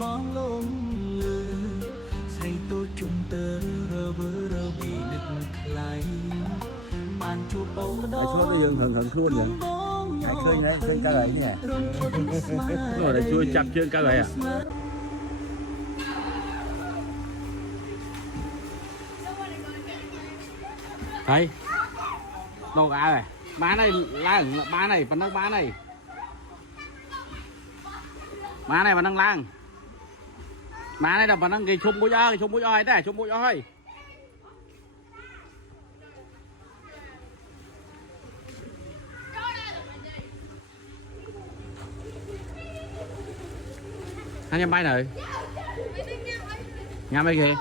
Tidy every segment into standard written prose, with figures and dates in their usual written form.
បងលងលើស្រីតូចជុំតើរវើរវីនឹកថ្លៃបានជួបបងម្ដង số nó dừng hừng luôn vậy hãy khơi ngay khơi cá gậy nè rồi để chui chặt trên cá gậy à đây đâu cá này má này lang má này phần đất má này phần năng lang má này là phần năng cái chung mũi oi đấy chung mũi oi anh em bay này nhắm cái gì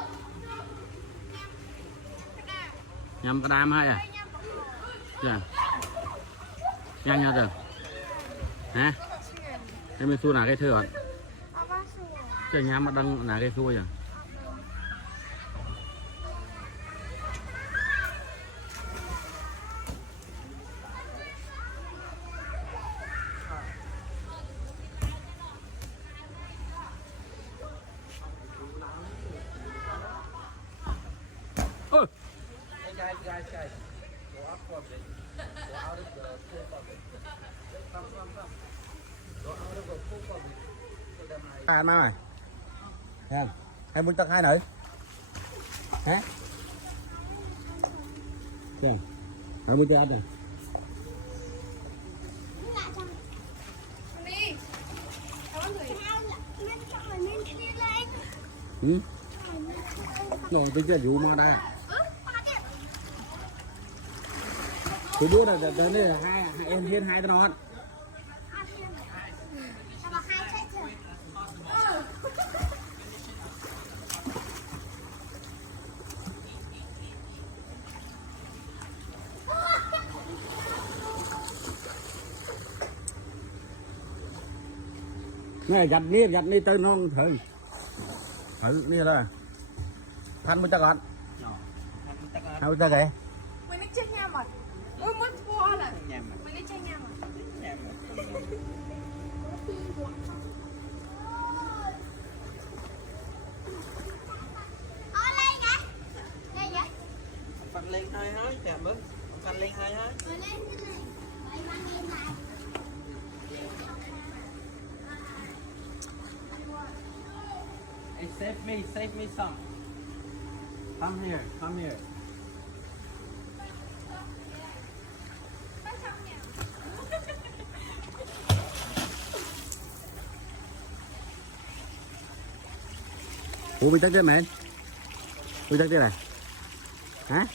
nhắm cái đam hay à dạ nhắm nhau được hả em mới xua là cái thừa cái nhắm mà đăng là cái xua à ôi guys, go up for it. Go out of the pool for it. Come. Go out of the pool for it. Hai má này. Nha. Hai muốn tắc hai nữa. Hả? Kìa. Hai muốn tắc này. Ừ. Rồi bây giờ dụ mà đây. Tôi biết là tới đây là hai em hiên hai nó này gặt đi tới non thử đi là thanh mới ta gọt hai mươi ta kìa Ôi mất quá là mình đi chơi nhau Phanh lên hai hết kìa bớt phanh lên hai hết hey, save me some come here ủa bị tắt chưa mẹ bị tắt chưa này hả